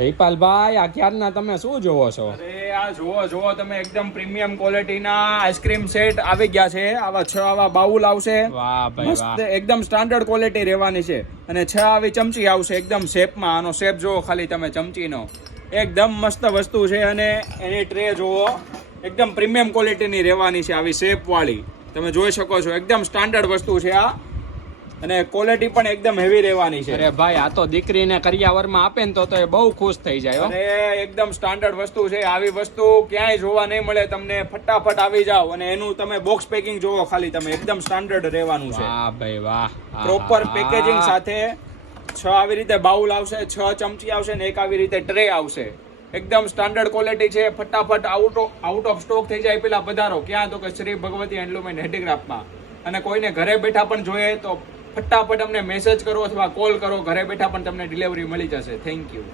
જયપાલભાઈ આ ક્યારના તમે શું જોવો છો? અરે આ જોવો તમે એકદમ પ્રીમિયમ ક્વોલિટીના આઈસ્ક્રીમ સેટ આવી ગયા છે. આવા 6 આવા બાઉલ આવશે. વાહ ભાઈ વાહ. મસ્ત એકદમ સ્ટાન્ડર્ડ ક્વોલિટી રહેવાની છે. અને 6 આવી ચમચી આવશે એકદમ શેપમાં. આનો શેપ જોવો ખાલી તમે ચમચીનો, એકદમ મસ્ત વસ્તુ છે. અને એની ટ્રે જોવો એકદમ પ્રીમિયમ ક્વોલિટીની રહેવાની છે, આવી શેપ વાળી. તમે જોઈ શકો છો એકદમ સ્ટાન્ડર્ડ વસ્તુ છે આ. અને ક્વોલિટી પણ એકદમ હેવી રહેવાની છે. અરે ભાઈ આ તો દીકરીને કરિયાવરમાં આપે ને તો એ બહુ ખુશ થઈ જાય. અરે એકદમ સ્ટાન્ડર્ડ વસ્તુ છે. આવી વસ્તુ ક્યાંય જોવા નહીં મળે તમને. ફટાફટ આવી જાવ. અને એનું તમે બોક્સ પેકિંગ જોવો ખાલી તમે, એકદમ સ્ટાન્ડર્ડ રહેવાનું છે. વાહ ભાઈ વાહ. પ્રોપર પેકેજિંગ સાથે 6 આવી રીતે બાઉલ આવશે, 6 ચમચી આવશે ને એક આવી રીતે ટ્રે આવશે. એકદમ સ્ટાન્ડર્ડ ક્વોલિટી છે. ફટાફટ આઉટ ઓફ સ્ટોક થઈ જાય પેલા પધારો. ક્યાં? તો કે શ્રી ભગવતી હેન્ડલૂમ એન્ડ હેન્ડીક્રાફ્ટમાં. અને કોઈને ઘરે બેઠા પણ જોઈએ તો ફટાફટ અમને મેસેજ કરો અથવા કોલ કરો. ઘરે બેઠા પણ તમને ડિલિવરી મળી જશે. Thank you.